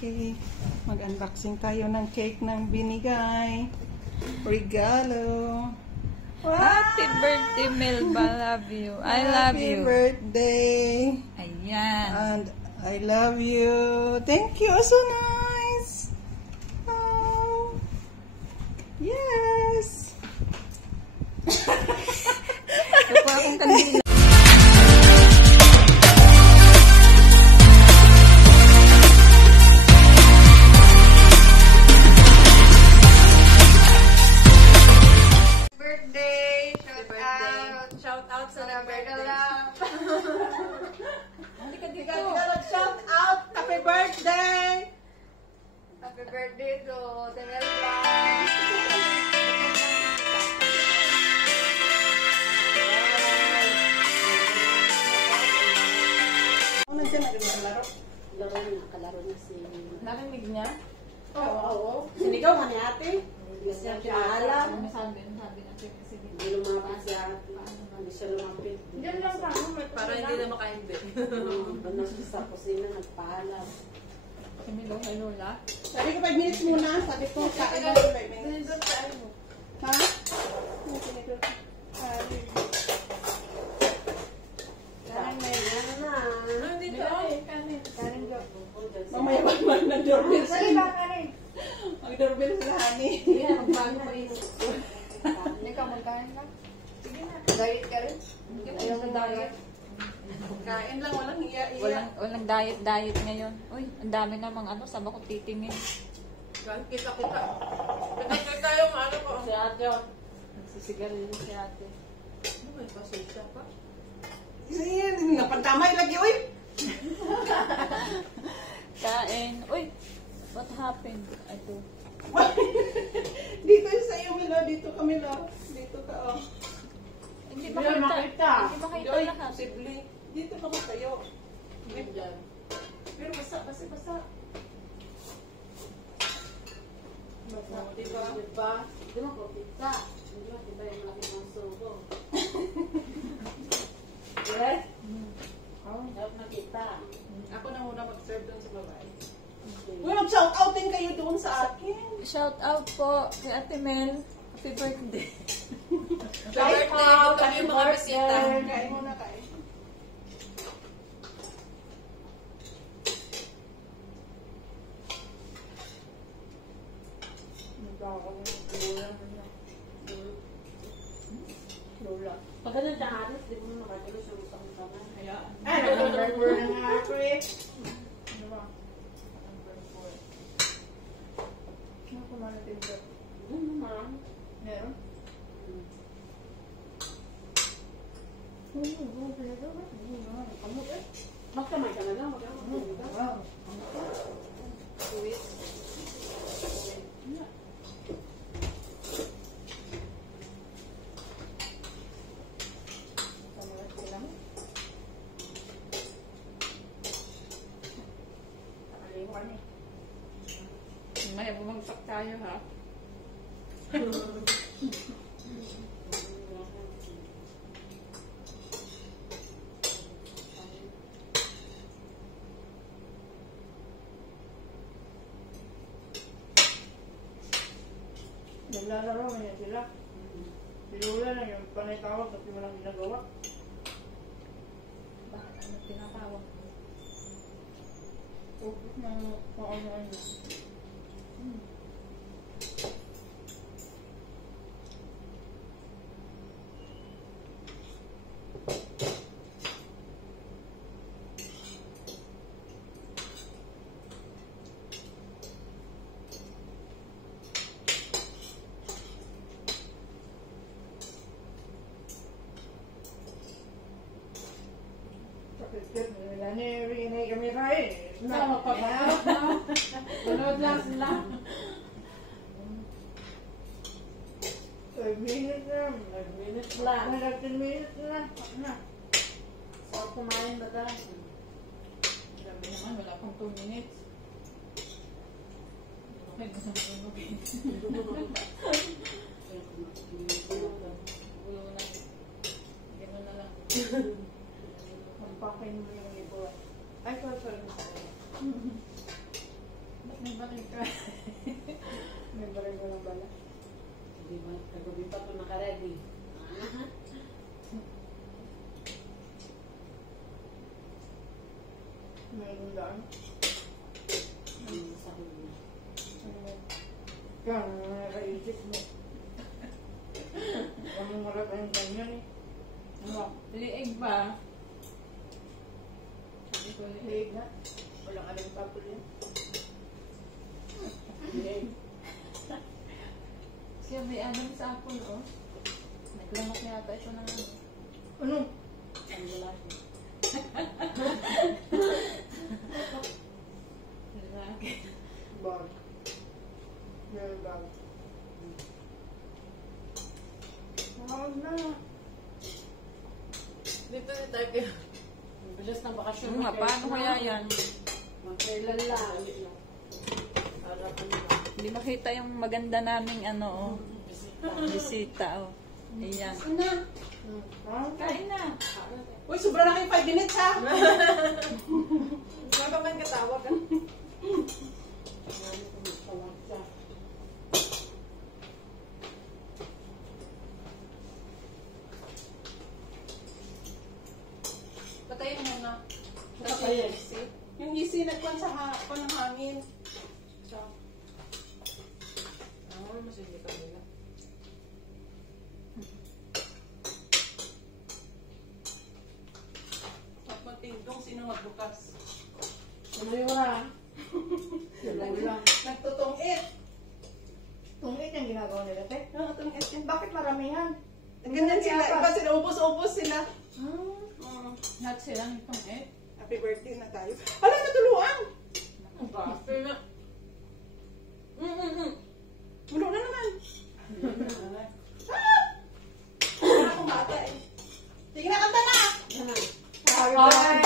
cake. Mag-unboxing tayo ng cake ng binigay. Regalo. Wow! Happy birthday, Melba. Love you. I love you. Happy birthday. Ayan. And I love you. Thank you. So nice. Oh. Yes. Ito po akong kandila. Shout out sa nag-birthday. Halika dito. Shout out. Happy birthday. Happy birthday to Temelba. Ano dyan na rin laro? Laro na, nakalaro na si... Narinig niya? Oo. Sinigaw ka ni ate. Hindi siya pinaalam. Sabi na sige. Hindi lumapit si ate. Hindi siya lumapit. Diyan lang sa ako. Para hindi na makaindi. Banda siya sa kusina, nagpaalam. Kami daw kay Lola. Sabi ko 5 minutes muna. Sabi ko kain na 5 minutes. Sinindot sa ano. Ha? Ano sinigil? Kain na yan na. Ano dito? Kanin jo. Mamaya ba man ng doorbell sa Sali ba kanin? Ang doorbell sa hani. Yan, magbago mo rin. Hindi ka magkain ka? Sige na. Diet ka rin? Ayaw mo diet? Kain lang, walang iya-iya. Walang diet ngayon. Uy, ang dami namang ano, saba ko titingin. Kita. Kita yung ano ko. Si ate, Nagsisigarilyo si ate. Ano may pasensya pa? Hindi nga pantamay lagi, uy. Kain. Uy, what happened? Ito. Dito yung sa'yo, Milo. Dito ka, Milo. Dito ka, oh. Hindi Hindi makita. Hindi makita Joy, lahat. posible. Dito ka ba tayo? dyan. Pero basa. Basa. Diba? Diba? Hindi mo ko pizza. Hindi mo diba yung malaki ng sugo. Yes? Dapat nakita. Ako na muna mag-serve doon sa babae. Uy, mag-shout-outin kayo doon sa akin. Shout out po kay Ate Mel. Happy birthday. Sa birthday, ito kami yung mga bisita. Kain muna, kain. Lola. Pag ganun siya halos, di mo makatuloy sa usang kamay. Hayaan. Ay, nag-number na nga ako eh. Ano ba? Number 4. Ano kumarating ba? Naman. Meron? Magkamay ka na lang. Wow. Sweet. Kamalat sila mo. Nakaliwan eh. May bumagsak tayo ha. Naglalaro niya sila. Si Lola na yung panay tawag kasi walang ginagawa. Bakit ano tinatawag? Focus na kung ano-ano. Kapit-kit nila ni Rene kami tayo eh. Nakapaghanap na. Manood lang sila. 5 minutes na. 5 minutes lang. 10 minutes na. Na. Sarap kumain ba tayo? Sabi naman, wala pang 2 minutes. Okay, gusto mo yung okay. Ulo na. Ganun na lang. Magpakain mo yung ibo. Ay, sorry. Ang daan. Kaya nakaisip mo. Ang marap ang ganyan eh. Ano? Liig ba? Sabi ko liig na. Walang alam tapos yan. Liig. Siya may anong sa apple, oh. Naglamok yata ito ng ano. Ano? Ang lalaki. Lalaki. Bag. Very bag. Nakawag na. Dito na tayo. Bilis ng bakasyon. Ano nga, paano kaya yan? Magkailan lang. Para ano. Hindi makita yung maganda naming ano, oh. Bisita, oh. Ayan. Ano? Kain na. Uy, sobra na kayo 5 minutes ha? Mga pa man katawag. Patayin mo na. Patayin. Yung easy nagkuhan sa ng hangin. So. Ano mo sige ka nila. At matindong sino magbukas. Ano yung wala? Ulang. Nagtutungit. Tungit yung ginagawa nila, te. Tungit yan. Bakit maramihan? Ganyan sila. Iba sila. Ubus-ubus sila. Lahat silang itong eh. Happy birthday na tayo. Hala, natuluan! Ang gaspil na. Mulo na naman. Ah! Wala akong bata eh. Sige na, kanta na! Happy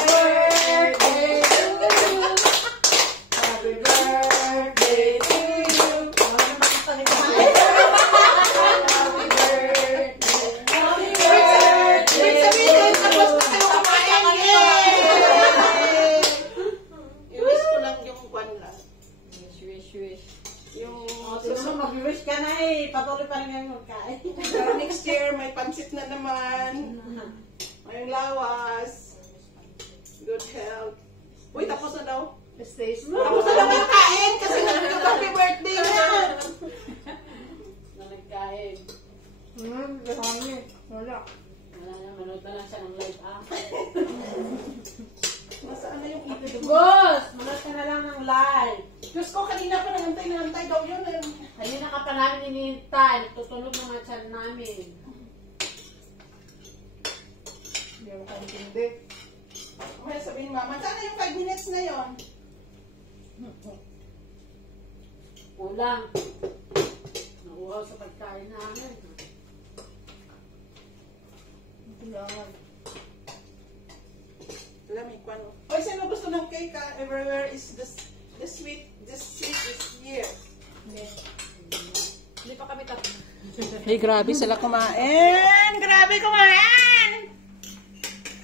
birthday to you. Happy birthday to you. Happy birthday. Happy birthday. Ibig sabihin, tapos na kayo kumain. Yay! I-wish ko lang yung kwan lang. Wish. Yung Susunod mag-wish ka na eh. Patuloy pa rin yung magkain. pero next year, may pansit na naman. May lawas. Good health. Uy, tapos na daw. Stay Tapos na daw ang kain kasi happy birthday na. Na nagkain. Dami. Wala. Wala na, manood na lang siya ng live ah. Nasaan na yung ito? Boss! Manood ka na lang ng live. Diyos ko, kanina pa nangantay daw yun. Kanina ka pa namin inihintay. Tutulog na mga chan namin. Hindi ako kaintindi. May sabihin, Mama, sana yung 5 minutes na yon. Kulang. Nauhaw sa pagkain namin. Kailangan. Alam, may kwan. Oy, sino gusto ng cake ah? Everywhere is the sweet is here. Hindi pa kami tapos. Hey, grabe sila kumain! Grabe kumain!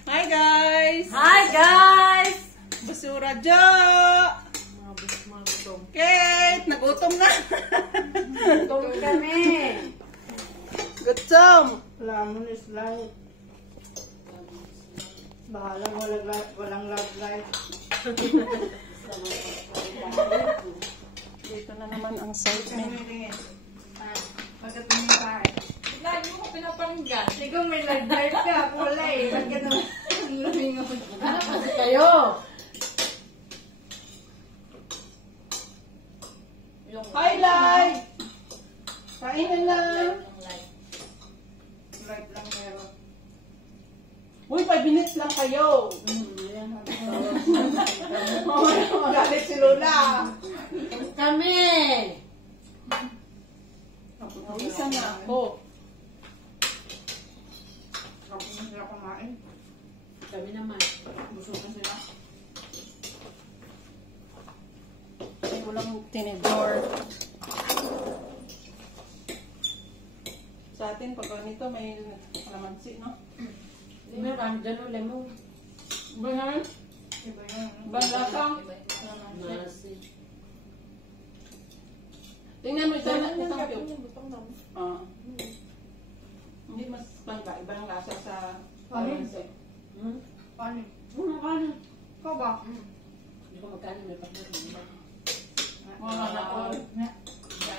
Hi, guys! Hi guys! Basura Jo! Mga gutom. Kate! Nagutom na! Gutom kami. Gutom! Lamon is life. Bahala walang love life. Dito na naman ang side me. Pagdating yung kain. Lagi mo ko pinapanggan. Ikaw may love life ka. Wala eh. Ba't ka naman lumingon? Ano kasi kayo? Hi, live! Kain na lang! Life lang meron. Uy, 5 minutes lang kayo! Magalit si Lola! Kami! Isa na ako. Kapag na sila kumain. Kami naman. Busog na sila. Walang tinidor. Sa atin, pag ganito, may kalamansi, no? Meron, dyan o lemon. Bahan? Iba yun. Balasang? Nasi. Tingnan mo, isang cube. Hindi mas bangga. Iba ang lasa sa kalamansi. Paano? Ano? Ikaw ba? Hindi ko magkanin, may partner nila. Sana all.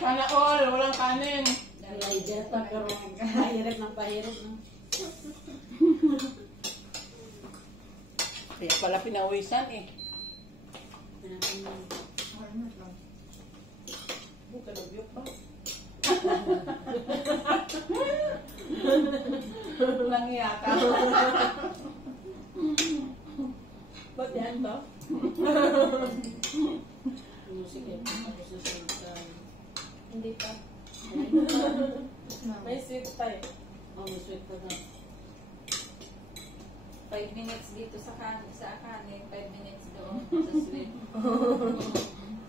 Sana all, walang kanin. Ay, deta, pero pahirap ng pahirap. Kaya pala pinawisan eh. Buka na biyok pa. Nangyata. Ba't yan to? Music yan. Hindi pa. May sweet pa eh. Oh, may sweet pa na. 5 minutes dito sa kanin, 5 minutes doon sa sweet.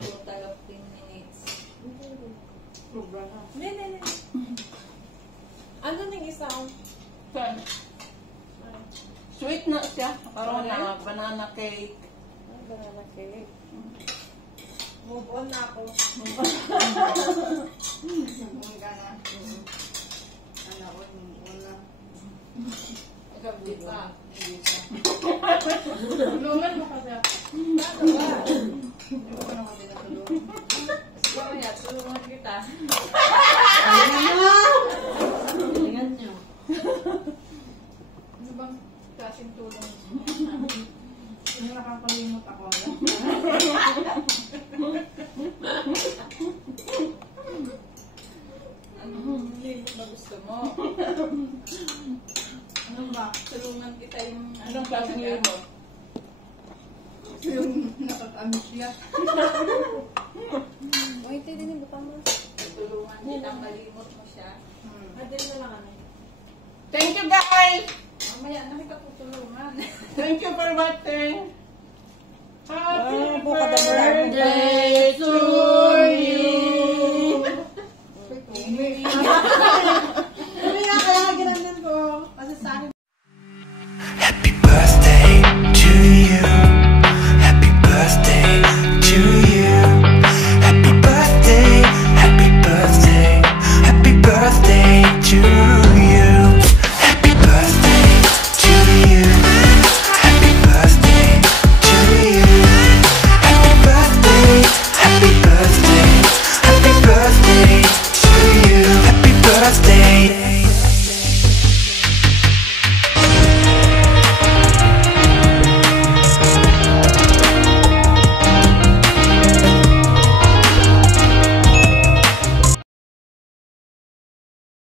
Total of 10 minutes. Hindi. Ano nang isa? Sweet na siya. Karoon na banana cake. Banana cake. Move on na ako. Move ka na. Ano, move on na. Ikaw, di pa. Tulungan mo kasi ako. Hindi ko pa naman din natulungan. Kaya, tulungan kita. Galingan nyo. Ano bang klaseng tulong? Hindi nakakalimot ako. Hindi ba gusto mo? Ano ba? Tulungan kita yung... Anong klaseng limot? Yung nakatamis siya. Ay, hindi din ba tama? Tulungan kita, malimot mo siya. Adil na lang ano. Thank you guys! Mamaya na kita tutulungan. Thank you for watching! Happy buka na